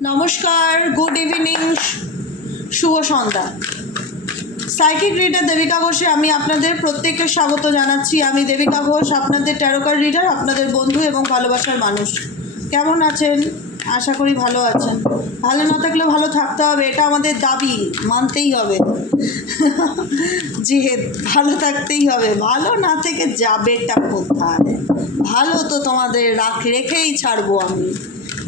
নমস্কার, good evening, শুভ সন্ধ্যা। Psychic reader Devika ঘোষে আমি আপনাদের প্রত্যেককে স্বাগত জানাচ্ছি। আমি দেবিকা ঘোষ, আপনাদের ট্যারো কার্ড রিডার, আপনাদের বন্ধু এবং ভালোবাসার মানুষ। কেমন আছেন? আশা করি ভালো আছেন। ভালো না থাকলেও ভালো থাকতে হবে, এটা আমাদের দাবি, মানতেই হবে। জিহেদ ভালো থাকতেই হবে, ভালো না থেকে যাবেটা কোথায়? ভালো তো তোমাদের রেখেই ছাড়বো আমি,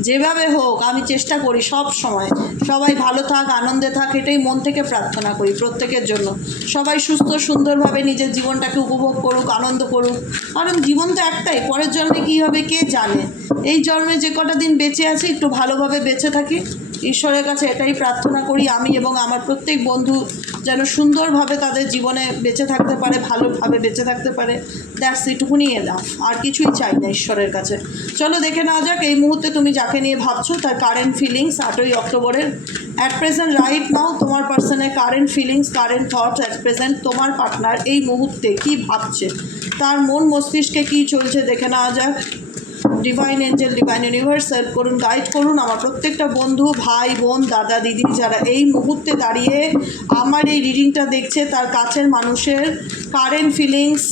যেভাবে হোক। আমি চেষ্টা করি সব সময় সবাই ভালো থাক, আনন্দে থাক, এটাই মন থেকে প্রার্থনা করি প্রত্যেকের জন্য। সবাই সুস্থ সুন্দরভাবে নিজের জীবনটাকে উপভোগ করুক, আনন্দ করুক। কারণ জীবন তো একটাই, পরের জন্মে কী হবে কে জানে। এই জন্মে যে কটা দিন বেঁচে আছি একটু ভালোভাবে বেঁচে থাকি, ঈশ্বরের কাছে এটাই প্রার্থনা করি। আমি এবং আমার প্রত্যেক বন্ধু যেন সুন্দরভাবে তাদের জীবনে বেঁচে থাকতে পারে, ভালোভাবে বেঁচে থাকতে পারে। দ্যাটস এটুকুনি এনাফ, আর কিছুই চাই না ঈশ্বরের কাছে। চলো দেখে নেওয়া যাক এই মুহূর্তে তুমি যাকে নিয়ে ভাবছো তার কারেন্ট ফিলিংস 8ই অক্টোবরের অ্যাট প্রেজেন্ট রাইট নাও। তোমার পার্সনের current feelings, current thoughts at present. তোমার পার্টনার এই মুহূর্তে কী ভাবছে, তার মন মস্তিষ্কে কী চলছে দেখে নেওয়া যাক। Divine angel, divine universe help করুন, গাইড করুন আমার প্রত্যেকটা বন্ধু, ভাই বোন, দাদা দিদি যারা এই মুহূর্তে দাঁড়িয়ে আমার এই রিডিংটা দেখছে, তার কাছের মানুষের কারেন্ট ফিলিংস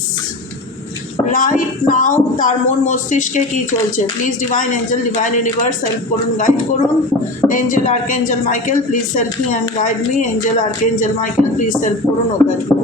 রাইট নাও, তার মন মস্তিষ্কে কী চলছে। Please divine angel, divine universe help করুন, গাইড করুন। Angel archangel Michael please help me and guide me. Angel archangel Michael please help করুন ও গাইড মি।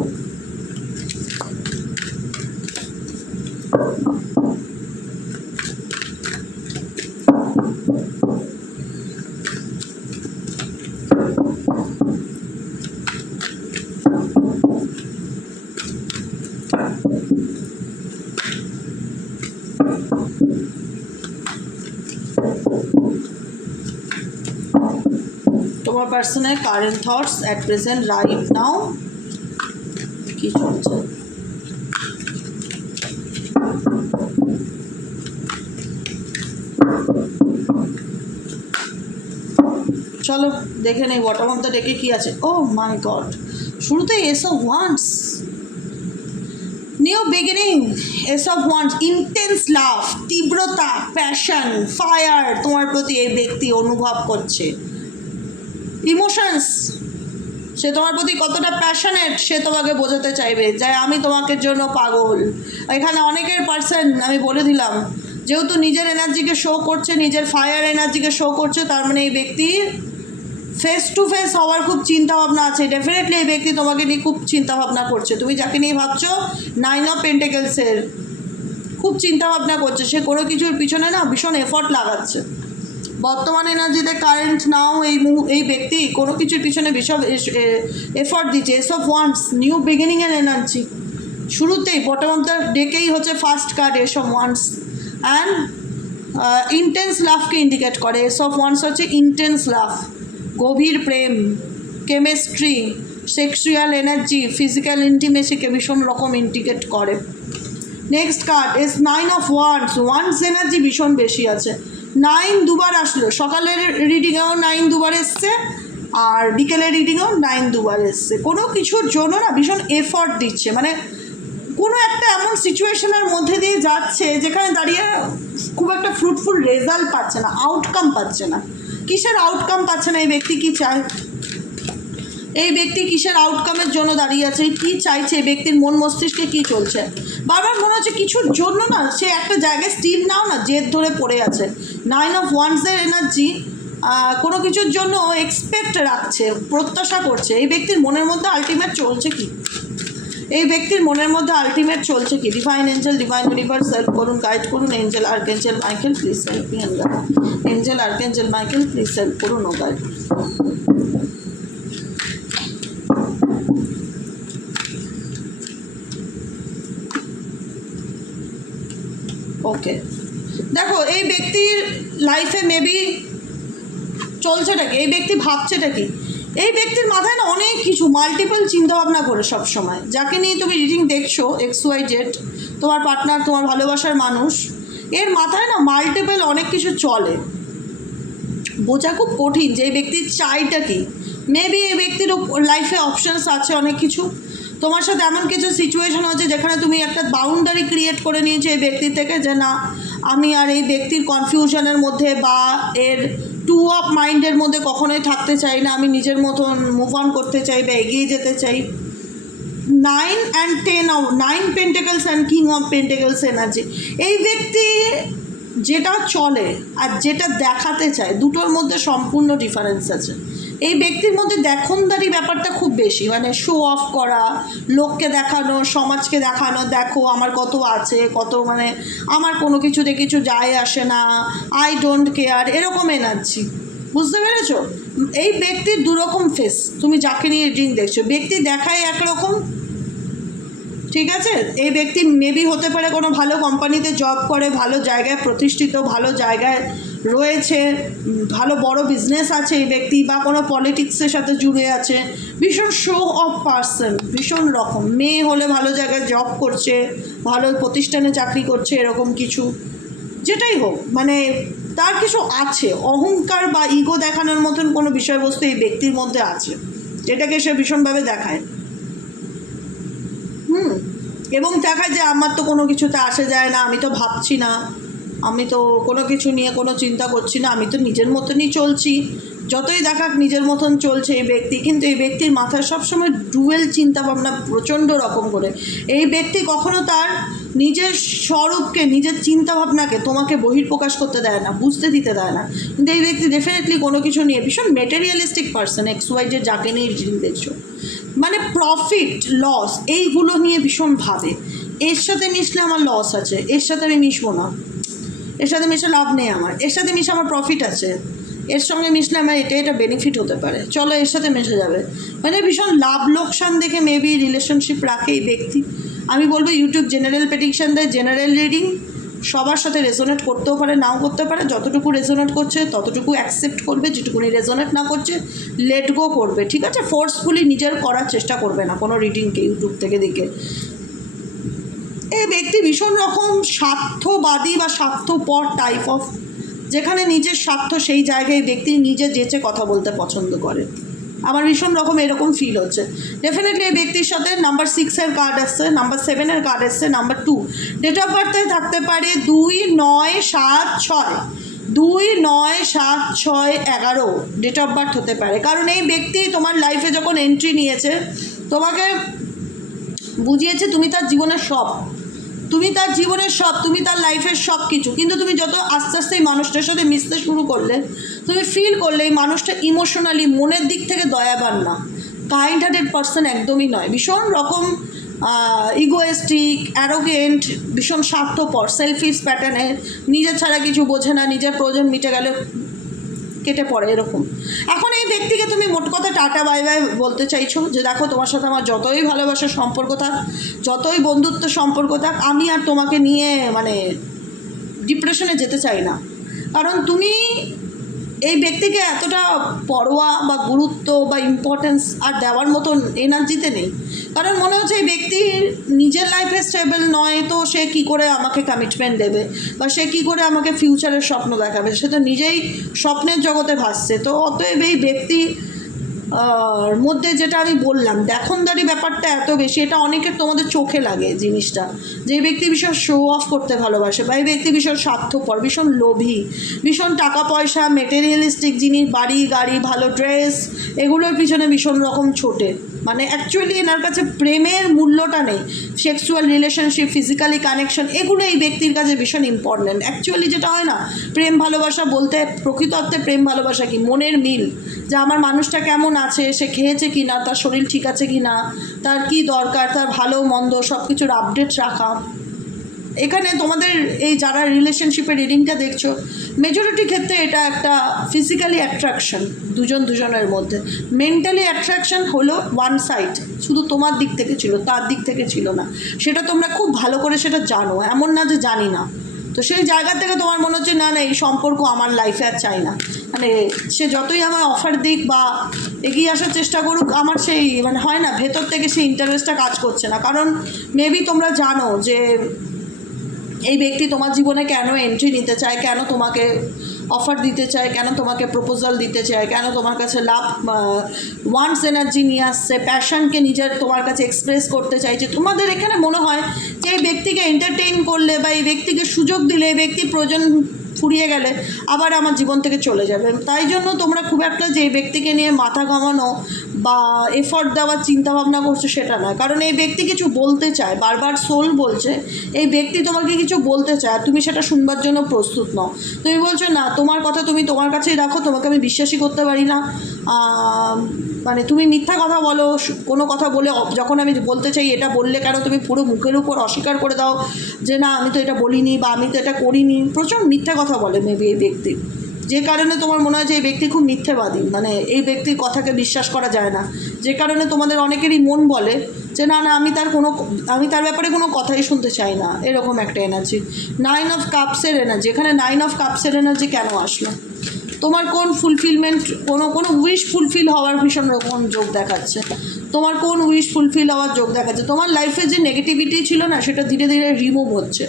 তোমার পার্সনের current thoughts at present right now কী চলছে। চলো দেখে নেই বটম অফ দ্য ডেকে কী আছে। ও মাই গড, শুরুতেই ace of wands, new beginning, ace of wands, intense love, তীব্রতা, প্যাশন, ফায়ার তোমার প্রতি এই ব্যক্তি অনুভব করছে। ইমোশনস, সে তোমার প্রতি কতটা প্যাশনেট সে তোমাকে বোঝাতে চাইবে যে আমি তোমাকে জন্য পাগল। এখানে অনেকের পার্সন আমি বলে দিলাম, যেহেতু নিজের এনার্জিকে শো করছে, নিজের ফায়ার এনার্জিকে শো করছে, তার মানে এই ব্যক্তির ফেস টু ফেস হওয়ার খুব চিন্তাভাবনা আছে। ডেফিনেটলি এই ব্যক্তি তোমাকে নিয়ে খুব চিন্তাভাবনা করছে। তুমি যাকে নিয়ে ভাবছো 9 অফ পেন্টেকেলসের খুব চিন্তাভাবনা করছে, সে কোনো কিছুর পিছনে না ভীষণ এফর্ট লাগাচ্ছে। বর্তমান এনার্জিতে কারেন্ট নাও এই ব্যক্তি কোনো কিছুর পিছনে ভীষণ এফর্ট দিচ্ছে। এস অফ ওয়ান্ডস, নিউ বিগিনিংয়ের এনার্জি। শুরুতেই বটম অফ দ্য ডেকেই হচ্ছে first card ace of wands, and intense লাভকে ইন্ডিকেট করে। এস অফ ওয়ান্ডস হচ্ছে ইন্টেন্স লাভ, গভীর প্রেম, কেমিস্ট্রি, সেক্সুয়াল এনার্জি, ফিজিক্যাল ইন্টিমেসিকে ভীষণ রকম ইন্ডিকেট করে। Next card ace 9 of wands, wands energy ভীষণ বেশি আছে। 9 দুবার আসলো, সকালের রিডিংয়েও 9 দুবার এসছে, আর বিকেলের রিডিংয়েও 9 দুবার এসছে। কোনো কিছুর জন্য না ভীষণ এফর্ট দিচ্ছে, মানে কোনো একটা এমন সিচুয়েশনের মধ্যে দিয়ে যাচ্ছে যেখানে দাঁড়িয়ে খুব একটা ফ্রুটফুল রেজাল্ট পাচ্ছে না, আউটকাম পাচ্ছে না। কিসের আউটকাম পাচ্ছে না? এই ব্যক্তি কী চায়, এই ব্যক্তি কিসের আউটকামের জন্য দাঁড়িয়ে আছে, কী চাইছে, এই ব্যক্তির মন মস্তিষ্কে কী চলছে। বারবার মনে হচ্ছে কিছুর জন্য না সে একটা জায়গায় স্টিল নাও না জেদ ধরে পড়ে আছে। 9 অফ ওয়ান্ডসের এনার্জি কোনো কিছুর জন্য এক্সপেক্ট রাখছে, প্রত্যাশা করছে। এই ব্যক্তির মনের মধ্যে আলটিমেট চলছে কি, এই ব্যক্তির মনের মধ্যে আলটিমেট চলছে কি। Divine angel, divine universe help করুন, গাইড করুন। Angel archangel Michael please help me and guide. Angel archangel Michael please help করুন ও গাইড। ওকে, দেখো এই ব্যক্তির লাইফে মেবি চলছেটা কি, এই ব্যক্তি ভাবছেটা কি। এই ব্যক্তির মাথায় না অনেক কিছু মাল্টিপল চিন্তাভাবনা করে সব সময়। যাকে নিয়ে তুমি রিডিং দেখছো XYZ, তোমার পার্টনার, তোমার ভালোবাসার মানুষ, এর মাথায় না মাল্টিপল অনেক কিছু চলে। বোঝা খুব কঠিন যে এই ব্যক্তির চাইটা কি। মেবি এই ব্যক্তির লাইফে অপশানস আছে অনেক কিছু। তোমার সাথে এমন কিছু সিচুয়েশন হচ্ছে যেখানে তুমি একটা বাউন্ডারি ক্রিয়েট করে নিয়েছো এই ব্যক্তির থেকে, যে না আমি আর এই ব্যক্তির কনফিউশনের মধ্যে বা এর টু অফ মাইন্ডের মধ্যে কখনোই থাকতে চাই না, আমি নিজের মতন মুভ অন করতে চাই বা এগিয়ে যেতে চাই। 9 and 10 of 9 pentacles and king of pentacles energy, এই ব্যক্তি যেটা চলে আর যেটা দেখাতে চায় দুটোর মধ্যে সম্পূর্ণ ডিফারেন্স আছে। এই ব্যক্তির মধ্যে দেখনদারি ব্যাপারটা খুব বেশি, মানে শো অফ করা, লোককে দেখানো, সমাজকে দেখানো, দেখো আমার কত আছে, কত মানে আমার কোনো কিছুতে কিছু যায় আসে না, আই ডোন্ট কেয়ার, এরকম এনার্জি। বুঝতে পেরেছো? এই ব্যক্তির দুরকম ফেস, তুমি যাকে নিয়ে রিডিং দেখছো, ব্যক্তি দেখায় একরকম, ঠিক আছে? এই ব্যক্তি মেবি হতে পারে কোনো ভালো কোম্পানিতে জব করে, ভালো জায়গায় প্রতিষ্ঠিত, ভালো জায়গায় রয়েছে, ভালো বড় বিজনেস আছে এই ব্যক্তি, বা কোনো পলিটিক্সের সাথে জুড়ে আছে, ভীষণ শো অফ পার্সন, ভীষণ রকম। মেয়ে হলে ভালো জায়গায় জব করছে, ভালো প্রতিষ্ঠানে চাকরি করছে, এরকম কিছু, যেটাই হোক, মানে তার কিছু আছে, অহংকার বা ইগো দেখানোর মতন কোনো বিষয়বস্তু এই ব্যক্তির মধ্যে আছে, যেটাকে সে ভীষণভাবে দেখায়। এবং দেখায় যে আমার তো কোনো কিছুতে আসে যায় না, আমি তো ভাবছি না, আমি তো কোনো কিছু নিয়ে কোনো চিন্তা করছি না, আমি তো নিজের মতনই চলছি। যতই দেখাক নিজের মতন চলছে এই ব্যক্তি, কিন্তু এই ব্যক্তির মাথায় সবসময় ডুয়েল চিন্তাভাবনা প্রচণ্ড রকম করে। এই ব্যক্তি কখনো তার নিজের স্বরূপকে, নিজের চিন্তাভাবনাকে তোমাকে বহিঃপ্রকাশ করতে দেয় না, বুঝতে দিতে দেয় না। কিন্তু এই ব্যক্তি ডেফিনেটলি কোনো কিছু নিয়ে ভীষণ মেটেরিয়ালিস্টিক পার্সন, XY যে যাকে নিয়ে দেখছো, মানে প্রফিট লস এইগুলো নিয়ে ভীষণ ভাবে। এর সাথে মিশলে আমার লস আছে, এর সাথে আমি মিশবো না, এর সাথে মিশে লাভ নেই আমার, এর সাথে মিশে আমার প্রফিট আছে, এর সঙ্গে মিশলে আমার এটা বেনিফিট হতে পারে, চলো এর সাথে মিশে যাবে। মানে ভীষণ লাভ লোকসান দেখে মেবি রিলেশনশিপ রাখে এই ব্যক্তি। আমি বলবো ইউটিউব জেনারেল প্রেডিকশন দেয়, জেনারেল রিডিং, সবার সাথে রেজোনেট করতেও পারে, নাও করতে পারে। যতটুকু রেজোনেট করছে ততটুকু অ্যাকসেপ্ট করবে, যেটুকুনি রেজোনেট না করছে লেট গো করবে, ঠিক আছে? ফোর্সফুলি নিজের করার চেষ্টা করবে না কোনো রিডিংকে ইউটিউব থেকে দেখে। এই ব্যক্তি ভীষণ রকম স্বার্থবাদী বা স্বার্থপর টাইপ অফ, যেখানে নিজের স্বার্থ সেই জায়গায় ব্যক্তি নিজে যেচে কথা বলতে পছন্দ করে। আমার ভীষণ রকম এরকম ফিল হচ্ছে। ডেফিনেটলি এই ব্যক্তির সাথে নাম্বার 6-এর কার্ড আসছে, নাম্বার 7-এর কার্ড আসছে, নাম্বার 2। ডেট অফ বার্থে থাকতে পারে 2-9-7-6, 2-9-7-6-11 ডেট অফ বার্থ হতে পারে। কারণ এই ব্যক্তি তোমার লাইফে যখন এন্ট্রি নিয়েছে, তোমাকে বুঝিয়েছে তুমি তার জীবনের সব, তুমি তার জীবনের সব, তুমি তার লাইফের সব কিছু। কিন্তু তুমি যত আস্তে আস্তে এই মানুষটার সাথে মিশতে শুরু করলে, তুমি ফিল করলে এই মানুষটা ইমোশনালি মনের দিক থেকে দয়াবান না, কাইন্ড হার্টেড পার্সন একদমই নয়, ভীষণ রকম ইগোয়েস্টিক, অ্যারোগেন্ট, ভীষণ স্বার্থপর, সেলফিশ প্যাটার্নের, নিজের ছাড়া কিছু বোঝে না, নিজের প্রয়োজন মিটে গেলে কেটে পড়ে এরকম। এখন এই ব্যক্তিকে তুমি মোট কথা টাটা বাই বাই বলতে চাইছো, যে দেখো তোমার সাথে আমার যতই ভালোবাসার সম্পর্ক থাক, যতই বন্ধুত্ব সম্পর্ক থাক, আমি আর তোমাকে নিয়ে মানে ডিপ্রেশনে যেতে চাই না। কারণ তুমি এই ব্যক্তিকে এতটা পরোয়া বা গুরুত্ব বা ইম্পর্টেন্স আর দেওয়ার মতন এনার্জিতে নেই। কারণ মনে হচ্ছে এই ব্যক্তি নিজের লাইফে স্টেবল নয়, তো সে কী করে আমাকে কমিটমেন্ট দেবে, বা সে কী করে আমাকে ফিউচারের স্বপ্ন দেখাবে, সে তো নিজেই স্বপ্নের জগতে ভাসছে। তো অতএব এই ব্যক্তি মধ্যে যেটা আমি বললাম, দেখনদারি ব্যাপারটা এত বেশি, এটা অনেকের তোমাদের চোখে লাগে জিনিসটা, যে এই ব্যক্তি ভীষণ শো অফ করতে ভালোবাসে, বা এই ব্যক্তি ভীষণ স্বার্থপর, ভীষণ লোভী, ভীষণ টাকা পয়সা, মেটেরিয়ালিস্টিক জিনিস, বাড়ি গাড়ি, ভালো ড্রেস, এগুলোর পিছনে ভীষণ রকম ছোটে। মানে অ্যাকচুয়ালি এনার কাছে প্রেমের মূল্যটা নেই, সেক্সুয়াল রিলেশনশিপ, ফিজিক্যালি কানেকশন, এগুলো এই ব্যক্তির কাছে ভীষণ ইম্পর্ট্যান্ট। অ্যাকচুয়ালি যেটা হয় না, প্রেম ভালোবাসা বলতে প্রকৃত অর্থে প্রেম ভালোবাসা কি, মনের মিল, যে আমার মানুষটা কেমন আছে, সে খেয়েছে কি না, তার শরীর ঠিক আছে কি না, তার কি দরকার, তার ভালো মন্দ সব কিছুর আপডেট রাখা। এখানে তোমাদের এই যারা রিলেশনশিপের রিডিংটা দেখছো, মেজরিটি ক্ষেত্রে এটা একটা ফিজিক্যালি অ্যাট্রাকশন দুজনের মধ্যে, মেন্টালি অ্যাট্রাকশন হলো ওয়ান সাইড, শুধু তোমার দিক থেকে ছিল, তার দিক থেকে ছিল না। সেটা তোমরা খুব ভালো করে সেটা জানো, এমন না যে জানি না। তো সেই জায়গা থেকে তোমার মনে হচ্ছে না না এই সম্পর্ক আমার লাইফে আর চাই না, মানে সে যতই আমার অফার দিক বা এগিয়ে আসার চেষ্টা করুক, আমার সেই মানে হয় না, ভেতর থেকে সেই ইন্টারেস্টটা কাজ করছে না। কারণ মেবি তোমরা জানো যে এই ব্যক্তি তোমার জীবনে কেন এন্ট্রি নিতে চায়, কেন তোমাকে অফার দিতে চায়, কেন তোমাকে প্রপোজাল দিতে চায়, কেন তোমার কাছে লাভ ওয়ান্টস এনার্জি নিয়ে আসছে, প্যাশনকে নিজের তোমার কাছে এক্সপ্রেস করতে চাইছে। তোমাদের এখানে মনে হয় যে এই ব্যক্তিকে এন্টারটেইন করলে বা এই ব্যক্তিকে সুযোগ দিলে এই ব্যক্তি প্রয়োজন ফুরিয়ে গেলে আবার আমার জীবন থেকে চলে যাবে। তাই জন্য তোমরা খুব একটা যে ব্যক্তিকে নিয়ে মাথা ঘামানো বা এফর্ট দেওয়ার চিন্তাভাবনা করছো সেটা নয়, কারণ এই ব্যক্তি কিছু বলতে চায়, বারবার সোল বলছে এই ব্যক্তি তোমাকে কিছু বলতে চায়, তুমি সেটা শুনবার জন্য প্রস্তুত নও। তুমি বলছো না, তোমার কথা তুমি তোমার কাছেই রাখো, তোমাকে আমি বিশ্বাসই করতে পারি না, মানে তুমি মিথ্যা কথা বলো, কোনো কথা বলে যখন আমি বলতে চাই এটা বললে কেন, তুমি পুরো মুখের উপর অস্বীকার করে দাও যে না আমি তো এটা বলিনি বা আমি তো এটা করিনি। প্রচুর মিথ্যা কথা বলে মেবি এই ব্যক্তি, যে কারণে তোমার মনে হয় যে এই ব্যক্তি খুব মিথ্যেবাদী, মানে এই ব্যক্তির কথাকে বিশ্বাস করা যায় না, যে কারণে তোমাদের অনেকেরই মন বলে যে না না আমি তার ব্যাপারে কোনো কথাই শুনতে চাই না, এরকম একটা এনার্জি। 9 অফ কাপসের এনার্জি, এখানে 9 অফ কাপসের এনার্জি কেন আসলো? তোমার কোন ফুলফিলমেন্ট, কোনো উইশ ফুলফিল হওয়ার ভীষণ রকম যোগ দেখাচ্ছে, তোমার কোন উইশ ফুলফিল হওয়ার যোগ দেখাচ্ছে, তোমার লাইফে যে নেগেটিভিটি ছিল না সেটা ধীরে ধীরে রিমুভ হচ্ছে।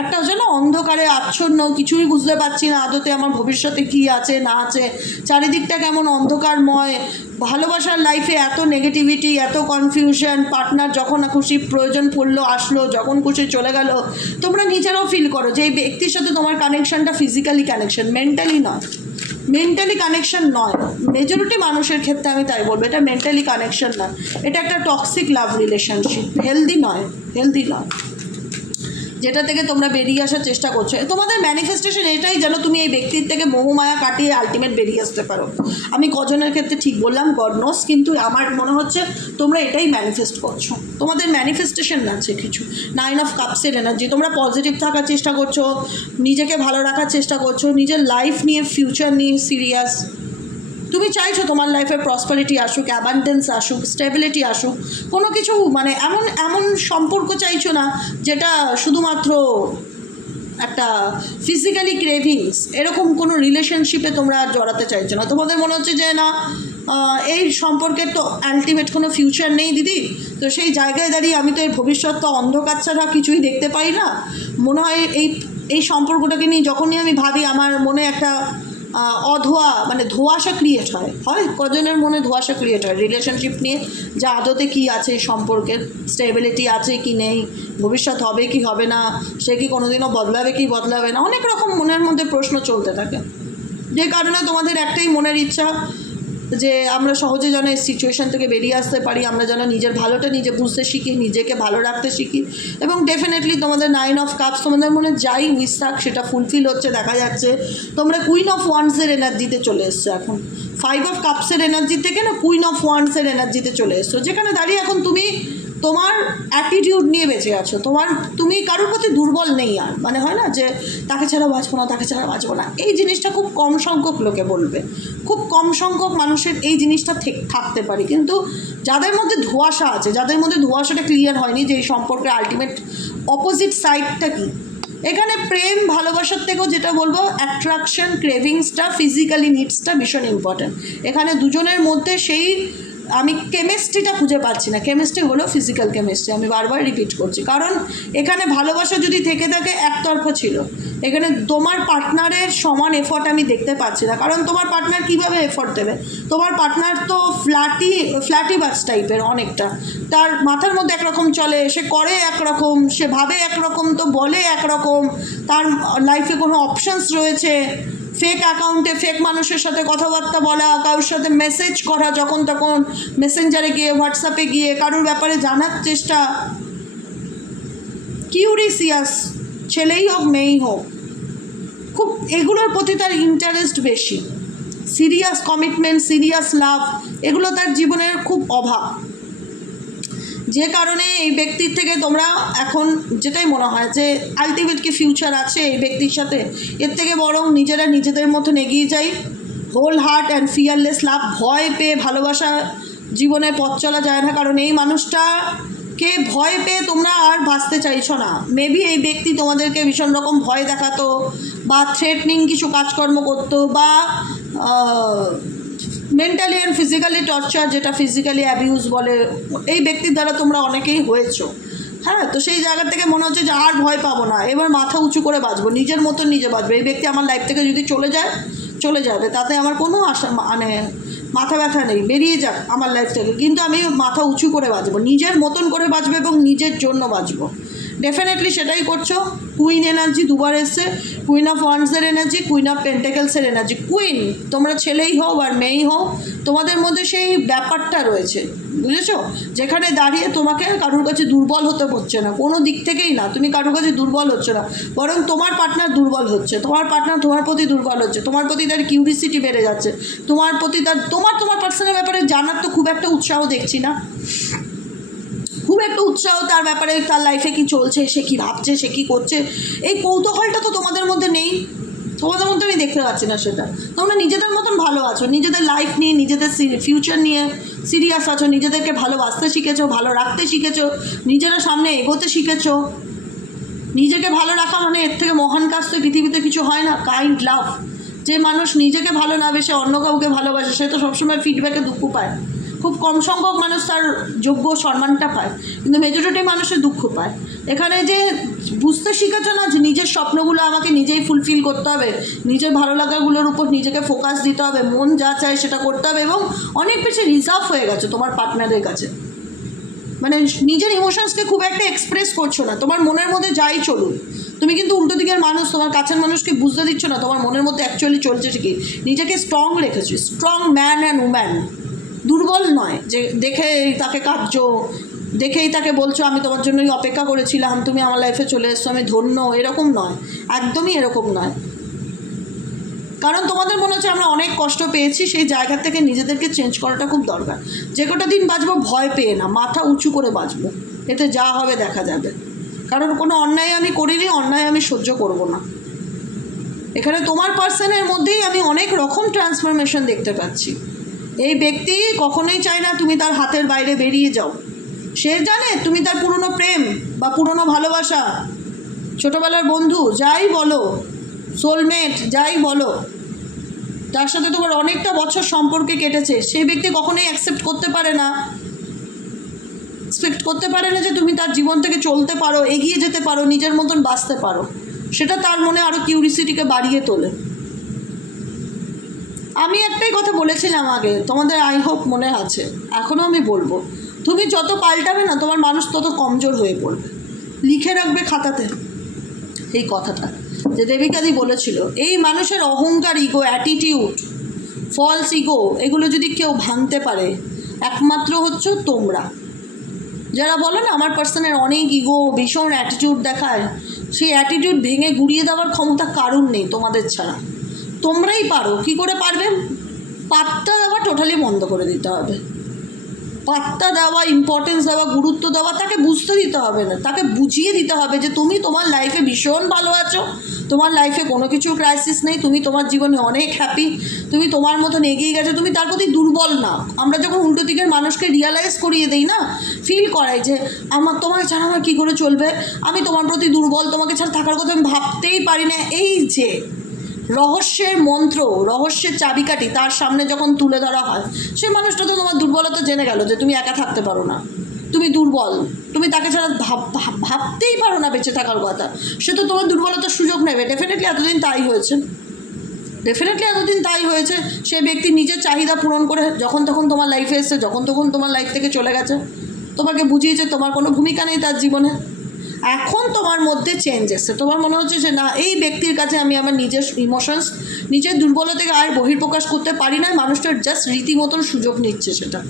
একটা যেন অন্ধকারে আচ্ছন্ন, কিছুই বুঝতে পারছি না আদতে আমার ভবিষ্যতে কী আছে না আছে, চারিদিকটা কেমন অন্ধকারময়, ভালোবাসার লাইফে এত নেগেটিভিটি, এত কনফিউশন, পার্টনার যখন খুশি প্রয়োজন পড়লো আসলো, যখন খুশি চলে গেল। তোমরা নিজেরাও ফিল করো যে এই ব্যক্তির সাথে তোমার কানেকশনটা ফিজিক্যালি কানেকশন, মেন্টালি নয়, মেন্টালি কানেকশন নয়। মেজরিটি মানুষের ক্ষেত্রে আমি তাই বলবো, এটা মেন্টালি কানেকশন নয়, এটা একটা টক্সিক লাভ রিলেশনশিপ, হেলদি নয়, যেটা থেকে তোমরা বেরিয়ে আসার চেষ্টা করছো। তোমাদের ম্যানিফেস্টেশন এটাই যেন তুমি এই ব্যক্তির থেকে মোহমায়া কাটিয়ে আলটিমেট বেরিয়ে আসতে পারো। আমি কজনের ক্ষেত্রে ঠিক বললাম গড নোস, কিন্তু আমার মনে হচ্ছে তোমরা এটাই ম্যানিফেস্ট করছো, তোমাদের ম্যানিফেস্টেশন আছে কিছু। 9 অফ কাপসের এনার্জি, তোমরা পজিটিভ থাকার চেষ্টা করছো, নিজেকে ভালো রাখার চেষ্টা করছো, নিজের লাইফ নিয়ে ফিউচার নিয়ে সিরিয়াস, তুমি চাইছো তোমার লাইফে প্রসপারিটি আসুক, অ্যাবান্ডেন্স আসুক, স্টেবিলিটি আসুক, কোনো কিছু মানে এমন সম্পর্ক চাইছো না যেটা শুধুমাত্র একটা ফিজিক্যালি ক্রেভিংস, এরকম কোনো রিলেশনশিপে তোমরা জড়াতে চাইছো না। তোমাদের মনে হচ্ছে যে না এই সম্পর্কের তো আলটিমেট কোনো ফিউচার নেই দিদি, তো সেই জায়গায় দাঁড়িয়ে আমি তো এই ভবিষ্যৎ তো অন্ধকার ছাড়া কিছুই দেখতে পাই না। মনে হয় এই সম্পর্কটাকে নিয়ে যখনই আমি ভাবি আমার মনে একটা মানে ধোঁয়াশা ক্রিয়েট হয় কজনের মনে ধোঁয়াশা ক্রিয়েট হয় রিলেশনশিপ নিয়ে, যা আদতে কী আছে সম্পর্কের, স্টেবিলিটি আছে কি নেই, ভবিষ্যৎ হবে কি হবে না, সে কি কোনোদিনও বদলাবে কি বদলাবে না, অনেক রকম মনের মধ্যে প্রশ্ন চলতে থাকে। যে কারণে তোমাদের একটাই মনের ইচ্ছা যে আমরা সহজে যেন এই সিচুয়েশান থেকে বেরিয়ে আসতে পারি, আমরা যেন নিজের ভালোটা নিজে বুঝতে শিখি, নিজেকে ভালো রাখতে শিখি। এবং ডেফিনেটলি তোমাদের 9 অফ কাপস তোমাদের মনে যাই উইশ থাক সেটা ফুলফিল হচ্ছে দেখা যাচ্ছে। তোমরা কুইন অফ ওয়ান্সের এনার্জিতে চলে এসছো এখন, 5 অফ কাপসের এনার্জি থেকে না কুইন অফ ওয়ান্সের এনার্জিতে চলে এসছো, যেখানে দাঁড়িয়ে এখন তুমি তোমার অ্যাটিটিউড নিয়ে বেঁচে আছো, তুমি কারোর প্রতি দুর্বল নেই আর, মানে হয় না যে তাকে ছাড়া বাঁচবো না, তাকে ছাড়া বাঁচবো না, এই জিনিসটা খুব কম সংখ্যক লোকে বলবে, খুব কম সংখ্যক মানুষের এই জিনিসটা থাকতে পারে। কিন্তু যাদের মধ্যে ধোঁয়াশা আছে, যাদের মধ্যে ধোঁয়াশাটা ক্লিয়ার হয়নি যে এই সম্পর্কের আলটিমেট অপোজিট সাইডটা কী, এখানে প্রেম ভালোবাসার থেকেও যেটা বলবো অ্যাট্রাকশন, ক্রেভিংসটা, ফিজিক্যালি নিডসটা ভীষণ ইম্পর্ট্যান্ট। এখানে দুজনের মধ্যে সেই আমি কেমিস্ট্রিটা খুঁজে পাচ্ছি না, কেমিস্ট্রি হলো ফিজিক্যাল কেমিস্ট্রি, আমি বারবার রিপিট করছি, কারণ এখানে ভালোবাসা যদি থেকে থাকে একতরফা ছিল, এখানে তোমার পার্টনারের সমান এফর্ট আমি দেখতে পাচ্ছি না। কারণ তোমার পার্টনার কীভাবে এফর্ট দেবে, তোমার পার্টনার তো ফ্ল্যাটি বাস টাইপের অনেকটা, তার মাথার মধ্যে একরকম চলে, সে করে একরকম, সে ভাবে একরকম, তো বলে একরকম, তার লাইফে কোনো অপশানস রয়েছে, ফেক অ্যাকাউন্টে ফেক মানুষের সাথে কথাবার্তা বলা, কারোর সাথে মেসেজ করা, যখন তখন মেসেঞ্জারে গিয়ে, হোয়াটসঅ্যাপে গিয়ে কারোর ব্যাপারে জানার চেষ্টা, কিউরিসিয়াস, ছেলেই হোক মেয়েই হোক, খুব এগুলোর প্রতি তার ইন্টারেস্ট বেশি, সিরিয়াস কমিটমেন্ট, সিরিয়াস লাভ, এগুলো তার জীবনের খুব অভাব। যে কারণে এই ব্যক্তির থেকে তোমরা এখন যেটাই মনে হয় যে আলটিমেট কি ফিউচার আছে এই ব্যক্তির সাথে, এর থেকে বরং নিজেরা নিজেদের মতন এগিয়ে যাই, হোল হার্ট অ্যান্ড ফিয়ারলেস লাভ। ভয় পেয়ে ভালোবাসা জীবনে পথ চলা যায় না, কারণ এই মানুষটাকে ভয় পেয়ে তোমরা আর বাঁচতে চাইছো না। মেবি এই ব্যক্তি তোমাদেরকে ভীষণ রকম ভয় দেখাতো বা থ্রেটনিং কিছু কাজকর্ম করতো বা মেন্টালি অ্যান্ড ফিজিক্যালি টর্চার, যেটা ফিজিক্যালি অ্যাবিউজ বলে, এই ব্যক্তির দ্বারা তোমরা অনেকেই হয়েছো। হ্যাঁ, তো সেই জায়গা থেকে মনে হচ্ছে যে আর ভয় পাবো না, এবার মাথা উঁচু করে বাঁচবো, নিজের মতন নিজে বাঁচবো। এই ব্যক্তি আমার লাইফ থেকে যদি চলে যাবে, তাতে আমার কোনো মানে মাথা ব্যথা নেই, বেরিয়ে যাক আমার লাইফ থেকে, কিন্তু আমি মাথা উঁচু করে বাঁচবো, নিজের মতন করে বাঁচবো এবং নিজের জন্য বাঁচবো। ডেফিনেটলি সেটাই করছো। কুইন এনার্জি দুবার এসছে, কুইন অফ ওয়ান্ডসের এনার্জি, কুইন অফ পেন্টেকেলসের এনার্জি। কুইন, তোমরা ছেলেই হও আর মেয়েই হও, তোমাদের মধ্যে সেই ব্যাপারটা রয়েছে, বুঝেছো? যেখানে দাঁড়িয়ে তোমাকে কারোর কাছে দুর্বল হতে হচ্ছে না, কোনো দিক থেকেই না, তুমি কারোর কাছে দুর্বল হচ্ছে না, বরং তোমার পার্টনার দুর্বল হচ্ছে, তোমার পার্টনার তোমার প্রতি দুর্বল হচ্ছে, তোমার প্রতি তার কিউরিসিটি বেড়ে যাচ্ছে, তোমার প্রতি তার তোমার পার্সোনাল ব্যাপারে জানার তো খুব একটা উৎসাহ দেখছি না, খুব একটা উৎসাহ তার ব্যাপারে, তার লাইফে কি চলছে, সে কী ভাবছে, সে কী করছে, এই কৌতূহলটা তো তোমাদের মধ্যে নেই, তোমাদের মধ্যে আমি দেখতে পাচ্ছি না সেটা। তোমরা নিজেদের মতন ভালো আছো, নিজেদের লাইফ নিয়ে, নিজেদের ফিউচার নিয়ে সিরিয়াস আছো, নিজেদেরকে ভালোবাসতে শিখেছো, ভালো রাখতে শিখেছো, নিজেরা সামনে এগোতে শিখেছো। নিজেকে ভালো রাখা মানে এর থেকে মহান কাজ তো পৃথিবীতে কিছু হয় না। কাইন্ড লাভ, যে মানুষ নিজেকে ভালো না বেসে অন্য কাউকে ভালোবাসে সে তো সবসময় ফিডব্যাকে দুঃখ পায়, খুব কম সংখ্যক মানুষ তার যোগ্য সম্মানটা পায়, কিন্তু মেজরিটি মানুষের দুঃখ পায়। এখানে যে বুঝতে শিখেছো না যে নিজের স্বপ্নগুলো আমাকে নিজেই ফুলফিল করতে হবে, নিজের ভালো লাগাগুলোর উপর নিজেকে ফোকাস দিতে হবে, মন যা চায় সেটা করতে হবে, এবং অনেক বেশি রিজার্ভ হয়ে গেছে তোমার পার্টনারের কাছে, মানে নিজের ইমোশনসকে খুব একটা এক্সপ্রেস করছো না, তোমার মনের মধ্যে যাই চলুক, তুমি কিন্তু উল্টো দিকের মানুষ, তোমার কাছের মানুষকে বুঝতে দিচ্ছ না তোমার মনের মধ্যে অ্যাকচুয়ালি চলছে কি। নিজেকে স্ট্রং রেখেছো, স্ট্রং ম্যান অ্যান্ড উম্যান, দুর্বল নয় যে দেখেই তাকে কাঁদছো, দেখেই তাকে বলছো আমি তোমার জন্যই অপেক্ষা করেছিলাম, তুমি আমার লাইফে চলে এসছো, আমি ধন্য, এরকম নয়, একদমই এরকম নয়। কারণ তোমাদের মনে হচ্ছে আমরা অনেক কষ্ট পেয়েছি, সেই জায়গা থেকে নিজেদেরকে চেঞ্জ করাটা খুব দরকার। যে কটা দিন বাঁচবো ভয় পেয়ে না, মাথা উঁচু করে বাঁচবো, এতে যা হবে দেখা যাবে। কারণ কোনো অন্যায় আমি করিনি, অন্যায় আমি সহ্য করব না। এখানে তোমার পার্সনের মধ্যেই আমি অনেক রকম ট্রান্সফরমেশন দেখতে পাচ্ছি। এই ব্যক্তি কখনোই চায় না তুমি তার হাতের বাইরে বেরিয়ে যাও, সে জানে তুমি তার পুরনো প্রেম বা পুরনো ভালোবাসা, ছোটোবেলার বন্ধু যাই বলো, সোলমেট যাই বলো, তার সাথে তোমার অনেকটা বছর সম্পর্কে কেটেছে, সেই ব্যক্তি কখনোই অ্যাকসেপ্ট করতে পারে না যে তুমি তার জীবন থেকে চলতে পারো, এগিয়ে যেতে পারো, নিজের মতন বাঁচতে পারো। সেটা তার মনে আরও কিউরিসিটিকে বাড়িয়ে তোলে। আমি একটাই কথা বলেছিলাম আগে, তোমাদের আই হোপ মনে আছে, এখনও আমি বলবো, তুমি যত পাল্টাবে না তোমার মানুষ তত কমজোর হয়ে পড়বে। লিখে রাখবে খাতাতে এই কথাটা, যে দেবিকাদি বলেছিল, এই মানুষের অহংকার, ইগো, অ্যাটিটিউড, ফলস ইগো, এগুলো যদি কেউ ভাঙতে পারে একমাত্র হচ্ছে তোমরা। যারা বলো না আমার পার্সনের অনেক ইগো, ভীষণ অ্যাটিটিউড দেখায়, সেই অ্যাটিটিউড ভেঙে গুড়িয়ে দেওয়ার ক্ষমতা কারণ নেই তোমাদের ছাড়া। তোমরাই পারো। কি করে পারবে? পাত্তা দেওয়া টোটালি বন্ধ করে দিতে হবে। পাত্তা দেওয়া, ইম্পর্টেন্স দেওয়া, গুরুত্ব দেওয়া, তাকে বুঝতে দিতে হবে না, তাকে বুঝিয়ে দিতে হবে যে তুমি তোমার লাইফে ভীষণ ভালো আছো, তোমার লাইফে কোনো কিছুর ক্রাইসিস নেই, তুমি তোমার জীবনে অনেক হ্যাপি, তুমি তোমার মতন এগিয়ে গেছো, তুমি তার প্রতি দুর্বল না। আমরা যখন উল্টো দিকের মানুষকে রিয়ালাইজ করিয়ে দিই না, ফিল করাই যে তোমাকে ছাড়া আমার কী করে চলবে, আমি তোমার প্রতি দুর্বল, তোমাকে ছাড়া থাকার কথা আমি ভাবতেই পারি না, এই যে রহস্যের মন্ত্র, রহস্যের চাবিকাঠি তার সামনে যখন তুলে ধরা হয়, সেই মানুষটা তো তোমার দুর্বলতা জেনে গেল যে তুমি একা থাকতে পারো না, তুমি দুর্বল, তুমি তাকে ছাড়া ভাবতেই পারো না বেঁচে থাকার কথা, সে তো তোমার দুর্বলতার সুযোগ নেবে। ডেফিনেটলি এতদিন তাই হয়েছে, সে ব্যক্তি নিজের চাহিদা পূরণ করে যখন তখন তোমার লাইফে এসেছে, যখন তখন তোমার লাইফ থেকে চলে গেছে, তোমাকে বুঝিয়েছে তোমার কোনো ভূমিকা নেই তার জীবনে। এখন তোমার মধ্যে চেঞ্জ এসছে, তোমার মনে হচ্ছে যে না, এই ব্যক্তির কাছে আমি আমার নিজের ইমোশনস, নিজের দুর্বলতাকে আর বহির্প্রকাশ করতে পারি না, মানুষটার জাস্ট রীতিমতন সুযোগ নিচ্ছে। সেটা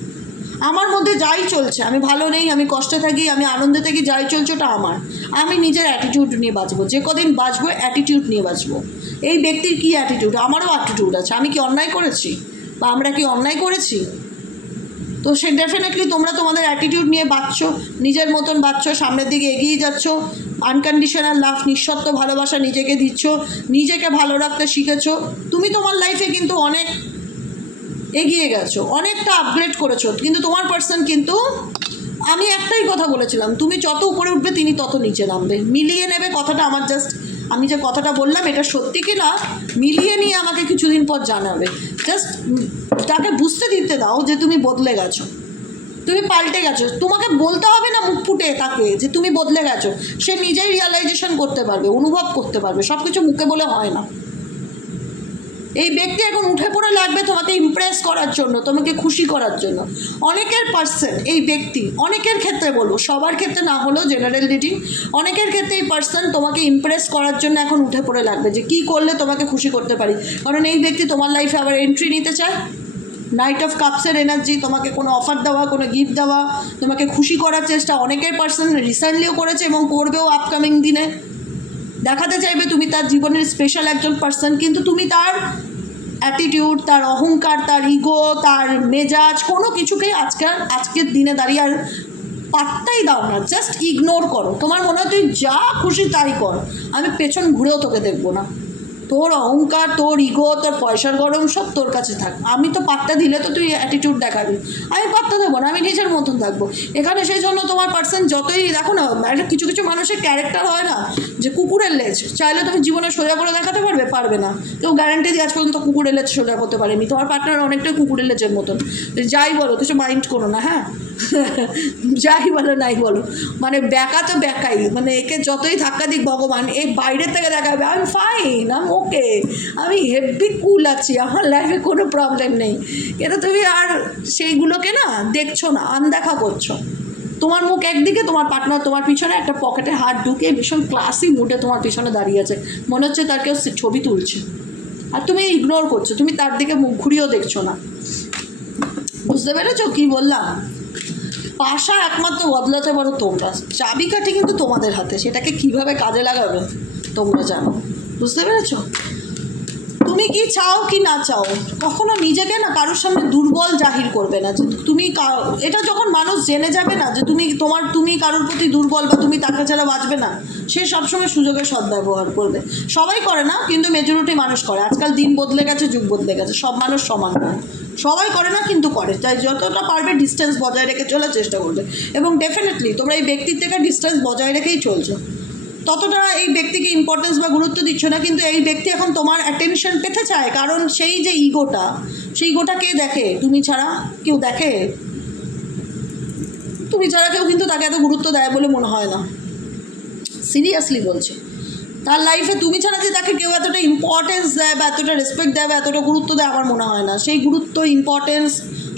আমার মধ্যে যাই চলছে, আমি ভালো নেই, আমি কষ্টে থাকি, আমি আনন্দে থাকি, যাই চলছে ওটা আমার, আমি নিজের অ্যাটিটিউড নিয়ে বাঁচবো, যে কদিন বাঁচবো অ্যাটিটিউড নিয়ে বাঁচবো। এই ব্যক্তির কী অ্যাটিটিউড, আমারও অ্যাটিটিউড আছে, আমি কি অন্যায় করেছি বা আমরা কি অন্যায় করেছি? তো সে ডেফিনেটলি তোমরা তোমাদের অ্যাটিটিউড নিয়ে বাঁচছো, নিজের মতন বাঁচছো, সামনের দিকে এগিয়ে যাচ্ছ, আনকন্ডিশনাল লাভ, নিঃশর্ত ভালোবাসা নিজেকে দিচ্ছ, নিজেকে ভালো রাখতে শিখেছো, তুমি তোমার লাইফে কিন্তু অনেক এগিয়ে গেছো, অনেকটা আপগ্রেড করেছো। কিন্তু তোমার পার্সন কিন্তু, আমি একটাই কথা বলেছিলাম, তুমি যত উপরে উঠবে তিনি তত নিচে নামবে। মিলিয়ে নেবে কথাটা, আমার জাস্ট আমি যে কথাটা বললাম এটা সত্যি কি না মিলিয়ে নিয়ে আমাকে কিছুদিন পর জানাবে। জাস্ট তাকে বুঝতে দিতে দাও যে তুমি বদলে গেছো, তুমি পাল্টে গেছো। তোমাকে বলতে হবে না মুখ ফুটে তাকে যে তুমি বদলে গেছো, সে নিজেই রিয়ালাইজেশন করতে পারবে, অনুভব করতে পারবে। সব কিছু মুখে বলে হয় না। এই ব্যক্তি এখন উঠে পড়ে লাগবে তোমাকে ইমপ্রেস করার জন্য, তোমাকে খুশি করার জন্য। অনেকের পার্সন এই ব্যক্তি, অনেকের ক্ষেত্রে বলবো, সবার ক্ষেত্রে না হলেও জেনারেল রিডিং, অনেকের ক্ষেত্রে এই পার্সন তোমাকে ইমপ্রেস করার জন্য এখন উঠে পড়ে লাগবে যে কী করলে তোমাকে খুশি করতে পারি। কারণ এই ব্যক্তি তোমার লাইফে আবার এন্ট্রি নিতে চায়। নাইট অফ কাপসের এনার্জি, তোমাকে কোনো অফার দেওয়া, কোনো গিফট দেওয়া, তোমাকে খুশি করার চেষ্টা অনেকের পার্সন রিসেন্টলিও করেছে এবং করবেও আপকামিং দিনে। দেখাতে চাইবে তুমি তার জীবনের স্পেশাল একজন পার্সন, কিন্তু তুমি তার অ্যাটিটিউড, তার অহংকার, তার ইগো, তার মেজাজ, কোনো কিছুকেই আজকের দিনে দাঁড়িয়ে আর পাত্তাই দাও না, জাস্ট ইগনোর করো। তোমার মনে হয় তুই যা খুশি তাই কর, আমি পেছন ঘুরেও তোকে দেখবো না। তোর অহংকার, তোর ইগো, তোর পয়সার গরম সব তোর কাছে থাক, আমি তো পাত্তা দিলে তো তুই অ্যাটিটিউড দেখাবি, আমি পাত্তা দেবো না, আমি নিজের মতন থাকবো এখানে। সেই জন্য তোমার পার্সন যতই দেখো না, একটা কিছু কিছু মানুষের ক্যারেক্টার হয় না যে কুকুরের লেজ চাইলে তুমি জীবনে সোজা করে দেখাতে পারবে না। কেউ গ্যারান্টি দিয়ে আজ পর্যন্ত কুকুরের লেজ সোজা করতে পারেনি। তোমার পার্টনার অনেকটাই কুকুরের লেজের মতন, যাই বলো কিছু মাইন্ড করো না, হ্যাঁ যাই বলো নাই বলো, মানে ব্যাকা তো ব্যাকাই, মানে একে যতই ধাক্কা দিক ভগবান, এই বাইরের থেকে দেখাবে আমি ফাইন, আমি ওকে, আমি হেভি কুল আছি, আমার লাইফে কোনো প্রবলেম নেই। কিন্তু তুমি আর সেইগুলোকে না দেখছো না, আনদেখা করছো। তোমার মুখ একদিকে, তোমার পার্টনার তোমার পিছনে একটা পকেটে হাত ঢুকিয়ে ভীষণ ক্লাসি মুডে তোমার পিছনে দাঁড়িয়ে আছে, মনে হচ্ছে তার কেউ ছবি তুলছে, আর তুমি ইগনোর করছো, তুমি তার দিকে মুখ ঘুরিয়েও দেখছো না। বুঝতে পেরেছো কী বললাম? পাশা একমাত্র বদলাতে পারো তোমরা, চাবিকাঠি কিন্তু তোমাদের হাতে, সেটাকে কিভাবে কাজে লাগাবে তোমরা জানো। বুঝতে পেরেছো? তুমি কি চাও কি না চাও, কখনো নিজেকে না কারোর সামনে দুর্বল জাহির করবে না। যে তুমি এটা যখন মানুষ জেনে যাবে না যে তুমি কারোর প্রতি দুর্বল বা তুমি তাকে ছাড়া বাঁচবে না, সে সবসময় সুযোগের সদ্ব্যবহার করবে। সবাই করে না, কিন্তু মেজরিটি মানুষ করে। আজকাল দিন বদলে গেছে, যুগ বদলে গেছে, সব মানুষ সমান নয়। সবাই করে না কিন্তু করে, তাই যতটা পারবে ডিস্টেন্স বজায় রেখে চলার চেষ্টা করবে। এবং ডেফিনেটলি তোমরা এই ব্যক্তির থেকে ডিস্টেন্স বজায় রেখেই চলছো, ততটা এই ব্যক্তিকে ইম্পর্টেন্স বা গুরুত্ব দিচ্ছ না। কিন্তু এই ব্যক্তি এখন তোমার অ্যাটেনশন পেতে চায়, কারণ সেই যে ইগোটা, সেই ইগোটা কে দেখে? তুমি ছাড়া কেউ দেখে? তুমি ছাড়া কেউ কিন্তু তাকে এত গুরুত্ব দেয় বলে মনে হয় না, সিরিয়াসলি বলছি। তার লাইফে তুমি ছাড়া যে তাকে কেউ এতটা ইম্পর্টেন্স দেয় বা এতটা রেসপেক্ট দেয় বা এতটা গুরুত্ব দেয় আমার মনে হয় না। সেই গুরুত্ব, ইম্পর্টেন্স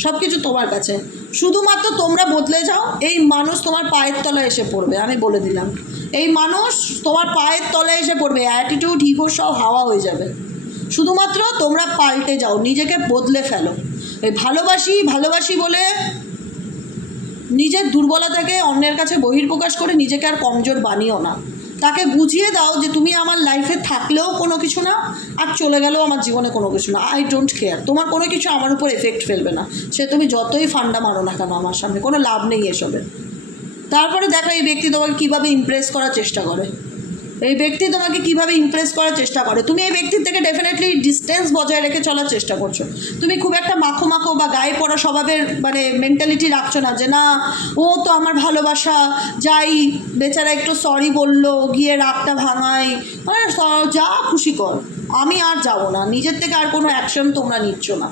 সব কিছু তোমার কাছে। শুধুমাত্র তোমরা বদলে যাও, এই মানুষ তোমার পায়ের তলায় এসে পড়বে, আমি বলে দিলাম। এই মানুষ তোমার পায়ের তলায় এসে পড়বে, অ্যাটিটিউড, ইগো সব হাওয়া হয়ে যাবে। শুধুমাত্র তোমরা পাল্টে যাও, নিজেকে বদলে ফেলো। এই ভালোবাসি বলে নিজের দুর্বলতাকে অন্যের কাছে বহির্প্রকাশ করে নিজেকে আর কমজোর বানিও না। তাকে বুঝিয়ে দাও যে তুমি আমার লাইফে থাকলেও কোনো কিছু না, আর চলে গেলেও আমার জীবনে কোনো কিছু না। আই ডোন্ট কেয়ার, তোমার কোনো কিছু আমার উপর এফেক্ট ফেলবে না। সে তুমি যতই ফান্ডা মারো না কেন আমার সামনে, কোনো লাভ নেই এসবে। তারপরে দেখো এই ব্যক্তি তোমাকে কীভাবে ইমপ্রেস করার চেষ্টা করে। তুমি এই ব্যক্তির থেকে ডেফিনেটলি ডিস্টেন্স বজায় রেখে চলার চেষ্টা করছো। তুমি খুব একটা মাখো বা গায়ে পড়া স্বভাবের মানে মেন্টালিটি রাখছো না যে না ও তো আমার ভালোবাসা, যাই বেচারা একটু সরি বললো, গিয়ে রাগটা ভাঙাই, মানে যা খুশি কর, আমি আর যাবো না। নিজের থেকে আর কোনো অ্যাকশন তোমরা নিচ্ছ না।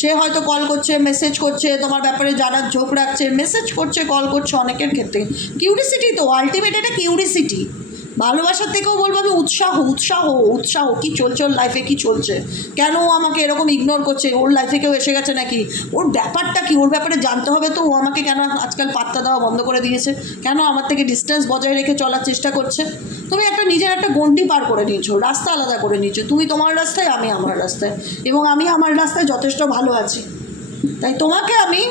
সে হয়তো কল করছে, মেসেজ করছে, তোমার ব্যাপারে জানার ঝোঁক রাখছে, মেসেজ করছে, কল করছে, অনেকের ক্ষেত্রে কিউরিসিটি তো আলটিমেট, এটা কিউরিসিটি। ভালোবাসার থেকেও বলবো আমি উৎসাহ কী চলছে ওর লাইফে, কী চলছে, কেন ও আমাকে এরকম ইগনোর করছে, ওর লাইফে কেউ এসে গেছে নাকি, ওর ব্যাপারটা কি, ওর ব্যাপারে জানতে হবে তো। ও আমাকে কেন আজকাল পাত্তা দেওয়া বন্ধ করে দিয়েছে, কেন আমার থেকে ডিস্টেন্স বজায় রেখে চলার চেষ্টা করছে। তুমি নিজের একটা গণ্ডি পার করে নিয়েছো, রাস্তা আলাদা করে নিয়েছো। তুমি তোমার রাস্তায়, আমি আমার রাস্তায়, এবং আমি আমার রাস্তায় যথেষ্ট ভালো আছি। তাই তোমাকে আমি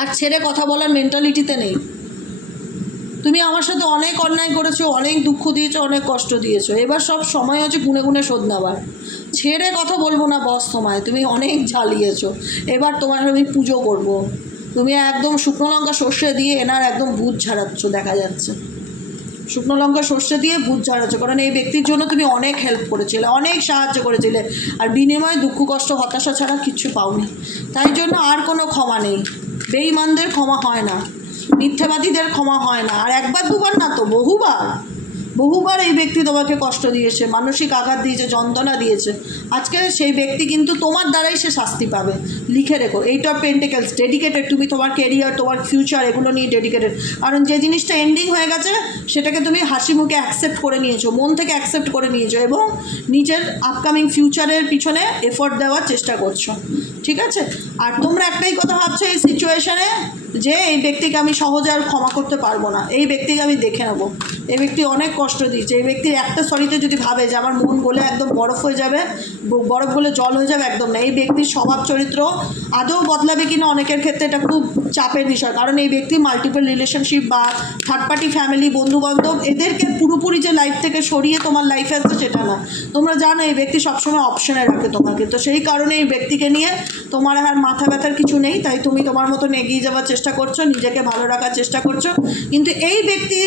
আর ছেড়ে কথা বলার মেন্টালিটিতে নেই। তুমি আমার সাথে অনেক অন্যায় করেছো, অনেক দুঃখ দিয়েছো, অনেক কষ্ট দিয়েছো। এবার সব সময় হচ্ছে গুনে গুনে শোধ নেওয়ার। ছেড়ে কথা বলবো না বস তোমায়, তুমি অনেক ঝালিয়েছো। এবার তোমার আমি পুজো করব। তুমি একদম শুকনো লঙ্কা সর্ষে দিয়ে এনার একদম ভূত ঝাড়াচ্ছ, দেখা যাচ্ছে শুকনো লঙ্কা সর্ষে দিয়ে ভূত ঝাড়াচ্ছ। কারণ এই ব্যক্তির জন্য তুমি অনেক হেল্প করেছিলে, অনেক সাহায্য করেছিলে, আর বিনিময়ে দুঃখ কষ্ট হতাশা ছাড়া কিচ্ছু পাওনি। তাই জন্য আর কোনো ক্ষমা নেই। বেঈমানদের ক্ষমা হয় না, মিথ্যাবাদীদের ক্ষমা হয় না। আর একবার দুবার না তো বহুবার। বহুবার এই ব্যক্তি তোমাকে কষ্ট দিয়েছে, মানসিক আঘাত দিয়েছে, যন্ত্রণা দিয়েছে। আজকে সেই ব্যক্তি কিন্তু তোমার দ্বারাই সে শাস্তি পাবে। লিখে রেখো, 8 অফ পেন্টিকেলস, ডেডিকেটেড। তুমি তোমার কেরিয়ার, তোমার ফিউচার, এগুলো নিয়ে ডেডিকেটেড। কারণ যে জিনিসটা এন্ডিং হয়ে গেছে সেটাকে তুমি হাসি মুখে অ্যাকসেপ্ট করে নিয়েছো, মন থেকে অ্যাকসেপ্ট করে নিয়েছো এবং নিজের আপকামিং ফিউচারের পিছনে এফোর্ট দেওয়ার চেষ্টা করছো। ঠিক আছে? আর তোমরা একটাই কথা ভাবছো এই সিচুয়েশনে যে এই ব্যক্তিকে আমি সহজে আর ক্ষমা করতে পারবো না, এই ব্যক্তিকে আমি দেখে নেবো, এই ব্যক্তি অনেক কষ্ট দিয়েছে। এই ব্যক্তির একটা সরিতে যদি ভাবে যে আমার মন গলে একদম বরফ হয়ে যাবে, বরফ গলে জল হয়ে যাবে, একদম না। এই ব্যক্তির স্বভাব চরিত্র আদৌ বদলাবে কিনা অনেকের ক্ষেত্রে এটা খুব চাপের বিষয়। কারণ এই ব্যক্তি মাল্টিপল রিলেশনশিপ বা থার্ড পার্টি ফ্যামিলি, বন্ধুবান্ধব, এদেরকে পুরোপুরি যে লাইফ থেকে সরিয়ে তোমার লাইফে আসছে সেটা না। তোমরা জানো এই ব্যক্তি সবসময় অপশনে রাখে তোমাকে, তো সেই কারণে এই ব্যক্তিকে নিয়ে তোমার আর মাথা ব্যথার কিছু নেই। তাই তুমি তোমার মতন এগিয়ে যাওয়ার চেষ্টা করছো, নিজেকে ভালো রাখার চেষ্টা করছো। কিন্তু এই ব্যক্তি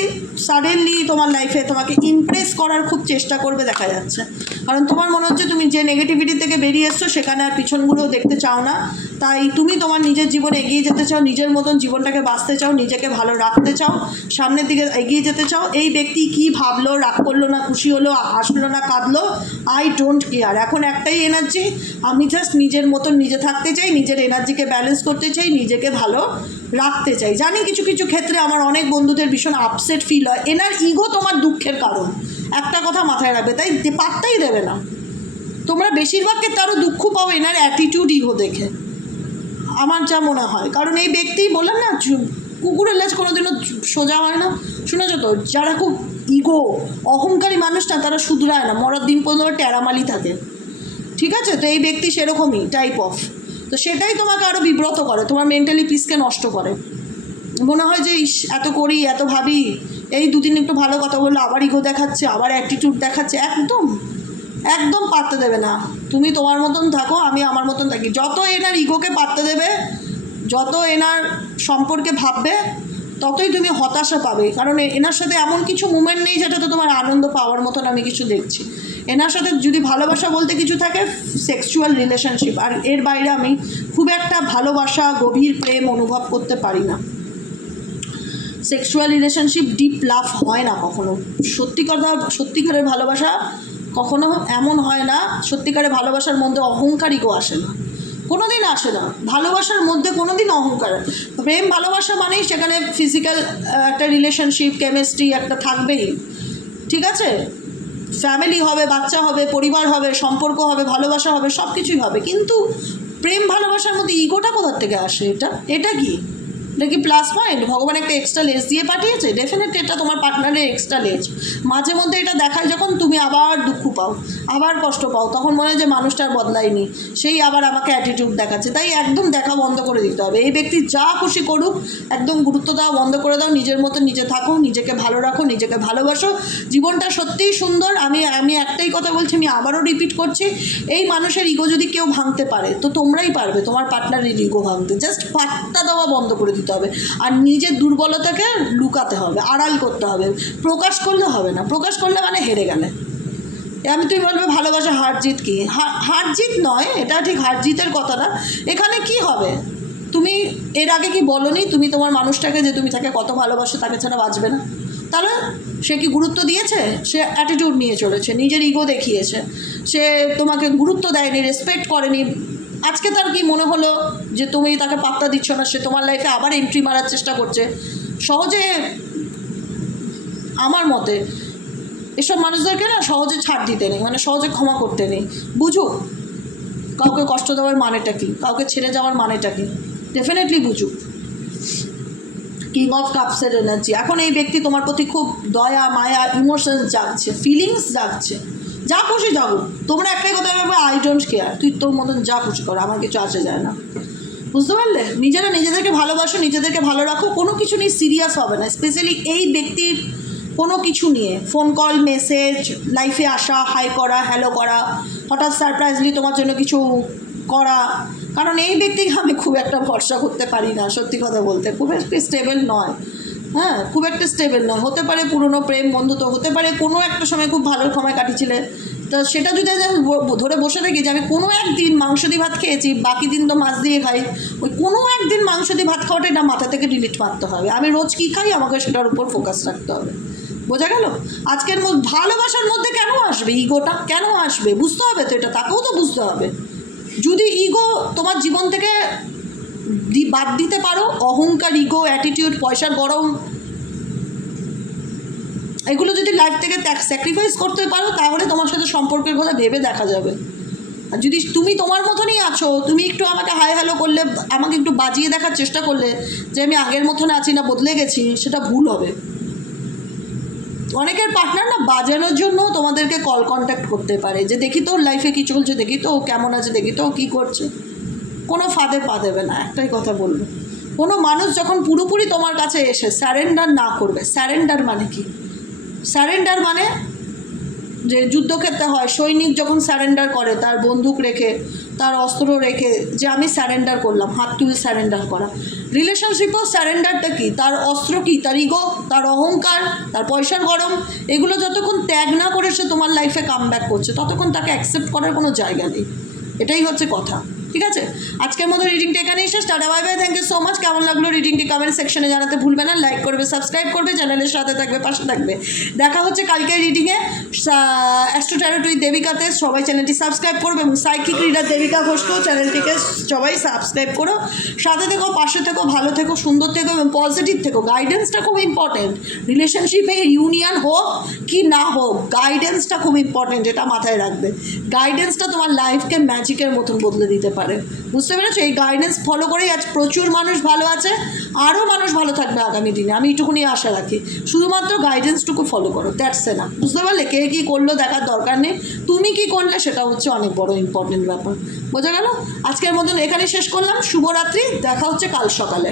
সাডেনলি তোমার লাইফে তোমাকে ইমপ্রেস করার খুব চেষ্টা করবে দেখা যাচ্ছে। কারণ তোমার মনে হচ্ছে তুমি যে নেগেটিভিটি থেকে বেরিয়ে এসছো সেখানে আর পিছনগুলোও দেখতে চাও না। তাই তুমি তোমার নিজের জীবনে এগিয়ে যেতে চাও, নিজের মতন জীবনটাকে বাঁচতে চাও, নিজেকে ভালো রাখতে চাও, সামনের দিকে এগিয়ে যেতে চাও। এই ব্যক্তি কি ভাবলো, রাগ করলো না খুশি হলো, হাসলো না কাঁদলো, আই ডোন্ট কেয়ার। এখন একটাই এনার্জি, আমি জাস্ট নিজের মতন নিজে থাকতে চাই, নিজের এনার্জিকে ব্যালেন্স করতে চাই, নিজেকে ভালো রাখতে চাই। জানি কিছু কিছু ক্ষেত্রে আমার অনেক বন্ধুদের ভীষণ আপসেট ফিল হয়, এনার ইগো তোমার দুঃখের কারণ। একটা কথা মাথায় রাখবে, তাই পাত্তাই দেবে না। তোমরা বেশিরভাগ ক্ষেত্রে আরও দুঃখ পাও এনার অ্যাটিটিউড, ইগো দেখে, আমার যা মনে হয়। কারণ এই ব্যক্তি, বললাম না, কুকুরের লেজ কোনোদিনও সোজা হয় না। শুনেছ তো, যারা খুব ইগো অহংকারী মানুষ না, তারা শুধরায় না, মরার দিন পর্যন্ত টেরামালি থাকে। ঠিক আছে? তো এই ব্যক্তি সেরকমই টাইপ অফ। তো সেটাই তোমাকে আরও বিব্রত করে, তোমার মেন্টালি পিসকে নষ্ট করে। মনে হয় যে ইস, এত করি, এত ভাবি, এই দুদিন একটু ভালো কথা বললো আবার ইগো দেখাচ্ছে, আবার অ্যাটিটিউড দেখাচ্ছে। একদম একদম পাত্তা দেবে না। তুমি তোমার মতন থাকো, আমি আমার মতন থাকি। যত এনার ইগোকে পাত্তা দেবে, যত এনার সম্পর্কে ভাববে, ততই তুমি হতাশা পাবে। কারণ এনার সাথে এমন কিছু মুমেন্ট নেই যেটাতে তোমার আনন্দ পাওয়ার মতন আমি কিছু দেখছি। এনার সাথে যদি ভালোবাসা বলতে কিছু থাকে, সেক্সুয়াল রিলেশনশিপ, আর এর বাইরে আমি খুব একটা ভালোবাসা, গভীর প্রেম অনুভব করতে পারি না। সেক্সুয়াল রিলেশনশিপ, ডিপ লাভ হয় না কখনো। সত্যিকারের ভালোবাসা কখনো এমন হয় না, সত্যিকারের ভালোবাসার মধ্যে অহংকারিকও আসে না, কোনো দিন আসে না। ভালোবাসার মধ্যে কোনো দিন অহংকার, প্রেম ভালোবাসা মানেই সেখানে ফিজিক্যাল একটা রিলেশনশিপ, কেমিস্ট্রি একটা থাকবেই। ঠিক আছে? ফ্যামিলি হবে, বাচ্চা হবে, পরিবার হবে, সম্পর্ক হবে, ভালোবাসা হবে, সব কিছুই হবে। কিন্তু প্রেম ভালোবাসার মধ্যে ইগোটা কোথার থেকে আসে? এটা কি? এটা কি প্লাস পয়েন্ট? ভগবান একটা এক্সট্রা লেজ দিয়ে পাঠিয়েছে? ডেফিনেটলি এটা তোমার পার্টনারের এক্সট্রা লেজ। মাঝে মধ্যে এটা দেখায় যখন তুমি আবার দুঃখ পাও, আবার কষ্ট পাও, তখন মনে হয় যে মানুষটার বদলায়নি, সেই আবার আমাকে অ্যাটিটিউড দেখাচ্ছে। তাই একদম দেখা বন্ধ করে দিতে হবে। এই ব্যক্তি যা খুশি করুক, একদম গুরুত্ব দেওয়া বন্ধ করে দাও। নিজের মতো নিজে থাকো, নিজেকে ভালো রাখো, নিজেকে ভালোবাসো। জীবনটা সত্যিই সুন্দর। আমি একটাই কথা বলছি, আমি আবারও রিপিট করছি, এই মানুষের ইগো যদি কেউ ভাঙতে পারে তো তোমরাই পারবে তোমার পার্টনারের ইগো ভাঙতে। জাস্ট পাত্তা দেওয়া বন্ধ করে দিতে হবে। আর নিজের দুর্বলতাকে লুকাতে হবে, আড়াল করতে হবে। প্রকাশ করলে হবে না, প্রকাশ করলে মানে হেরে গেলে। তুমি বলবে ভালোবাসা হার জিত কি? হার জিত নয়, এটা ঠিক হার জিতের কথা না। এখানে কি হবে? তুমি এর আগে কি বলনি তুমি তোমার মানুষটাকে যে তুমি তাকে কত ভালোবাসো, তাকে ছাড়া বাঁচবে না? তাহলে সে কি গুরুত্ব দিয়েছে? সে অ্যাটিটিউড নিয়ে চলেছে, নিজের ইগো দেখিয়েছে, সে তোমাকে গুরুত্ব দেয়নি, রেসপেক্ট করেনি। আজকে তার কি মনে হলো যে তুমি তাকে পাত্তা দিচ্ছ না, সে তোমার লাইফে আবার এন্ট্রি মারার চেষ্টা করছে? সহজে, আমার মতে এসব মানুষদেরকে না সহজে ছাড় দিতে নেই, মানে সহজে ক্ষমা করতে নেই। বুঝুক কাউকে কষ্ট দেওয়ার মানেটা কী, কাউকে ছেড়ে যাওয়ার মানেটা কী, ডেফিনেটলি বুঝুক। কিং অফ কাপসের এনার্জি। এখন এই ব্যক্তি তোমার প্রতি খুব দয়া, মায়া, ইমোশনস জাগছে, ফিলিংস জাগছে। যা খুশি জাগুক, তোমরা একটাই কথা ভাববে, আই ডোন্ট কেয়ার, তুই তোর মতন যা খুশি কর, আমার কিছু আসে যায় না। বুঝতে পারলে? নিজেরা নিজেদেরকে ভালোবাসো, নিজেদেরকে ভালো রাখো, কোনো কিছু নিয়ে সিরিয়াস হবে না। স্পেশালি এই ব্যক্তির কোনো কিছু নিয়ে ফোন কল, মেসেজ, লাইফে আসা, হাই করা, হ্যালো করা, হঠাৎ সারপ্রাইজলি তোমার জন্য কিছু করা। কারণ এই ব্যক্তিকে আমি খুব একটা ভরসা করতে পারি না, সত্যি কথা বলতে। খুব একটা স্টেবল নয়, হ্যাঁ, খুব একটা স্টেবল নয়। হতে পারে পুরনো প্রেম বন্ধুত্ব, হতে পারে কোনো একটা সময় খুব ভালো সময় কাটিয়েছিলে, তো সেটা যদি ধরে বসে থাকি যে আমি কোনো একদিন মাংস দিয়ে ভাত খেয়েছি, বাকি দিন তো মাছ দিয়ে খাই, ওই কোনো একদিন মাংস দিয়ে ভাত খাওয়াটা এটা মাথা থেকে ডিলিট মারতে হবে। আমি রোজ কী খাই আমাকে সেটার উপর ফোকাস রাখতে হবে। বোঝা গেল? আজকের ভালোবাসার মধ্যে কেন আসবে ইগোটা, কেন আসবে? বুঝতে হবে তো, এটা তাকেও তো বুঝতে হবে। যদি ইগো তোমার জীবন থেকে বাদ দিতে পারো, অহংকার, ইগো, অ্যাটিটিউড, পয়সার গরম, এগুলো যদি লাইফ থেকে স্যাক্রিফাইস করতে পারো, তাহলে তোমার সাথে সম্পর্কের কথা ভেবে দেখা যাবে। আর যদি তুমি তোমার মতনই আছো, তুমি একটু আমাকে হাই হ্যালো করলে, আমাকে একটু বাজিয়ে দেখার চেষ্টা করলে যে আমি আগের মতন আছি না বদলে গেছি, সেটা ভুল হবে। অনেকের পার্টনার না বাজানোর জন্য তোমাদেরকে কল কন্ট্যাক্ট করতে পারে, যে দেখি তো ওর লাইফে কী চলছে, দেখি তো ও কেমন আছে, দেখি তো ও কী করছে। কোনো ফাঁদে পা দেবে না, একটাই কথা বলবো। কোনো মানুষ যখন পুরোপুরি তোমার কাছে এসে স্যারেন্ডার না করবে, স্যারেন্ডার মানে কি? স্যারেন্ডার মানে যে যুদ্ধক্ষেত্রে হয়, সৈনিক যখন স্যারেন্ডার করে তার বন্দুক রেখে, তার অস্ত্র রেখে, যে আমি স্যারেন্ডার করলাম, হাত তুলে স্যারেন্ডার করা। রিলেশনশিপও স্যারেন্ডারটা কি? তার অস্ত্র কি? তার ইগো, তার অহংকার, তার পয়সার গরম, এগুলো যতক্ষণ ত্যাগ না করে সে তোমার লাইফে কাম ব্যাক করছে, ততক্ষণ তাকে অ্যাকসেপ্ট করার কোনো জায়গা নেই। এটাই হচ্ছে কথা, ঠিক আছে? আজকের মতো রিডিংটা এখানেই শেষ। Tata, bye bye, thank you so much. কেমন লাগলো রিডিংটি কমেন্ট সেকশনে জানাতে ভুলবে না। লাইক করবে, সাবস্ক্রাইব করবে, চ্যানেলের সাথে থাকবে, পাশে থাকবে। দেখা হচ্ছে কালকের রিডিংয়ে অ্যাস্ট্রো ট্যারোট উইথ দেবিকাতে। সবাই চ্যানেলটি সাবস্ক্রাইব করবে এবং সাইকিক রিডার দেবিকা ঘোষকেও চ্যানেলটিকে সবাই সাবস্ক্রাইব করো। সাথে থেকো, পাশে থেকো, ভালো থেকো, সুন্দর থেকো এবং পজিটিভ থেকো। গাইডেন্সটা খুব ইম্পর্টেন্ট। রিলেশনশিপে ইউনিয়ন হোক কি না হোক, গাইডেন্সটা খুব ইম্পর্টেন্ট, এটা মাথায় রাখবে। গাইডেন্সটা তোমার লাইফকে ম্যাজিকের মতন বদলে দিতে পারে, বুঝতে পেরেছো? এই গাইডেন্স ফলো করেই আজ প্রচুর মানুষ ভালো আছে, আরও মানুষ ভালো থাকবে আগামী দিনে, আমি এইটুকুনি আশা রাখি। শুধুমাত্র গাইডেন্সটুকু ফলো করো, দ্যাটস এনাফ। বুঝতে পারলে? কে কী করলো দেখার দরকার নেই, তুমি কী করলে সেটা হচ্ছে অনেক বড় ইম্পর্টেন্ট ব্যাপার। বোঝা গেল? আজকের মতন এখানে শেষ করলাম। শুভরাত্রি, দেখা হচ্ছে কাল সকালে।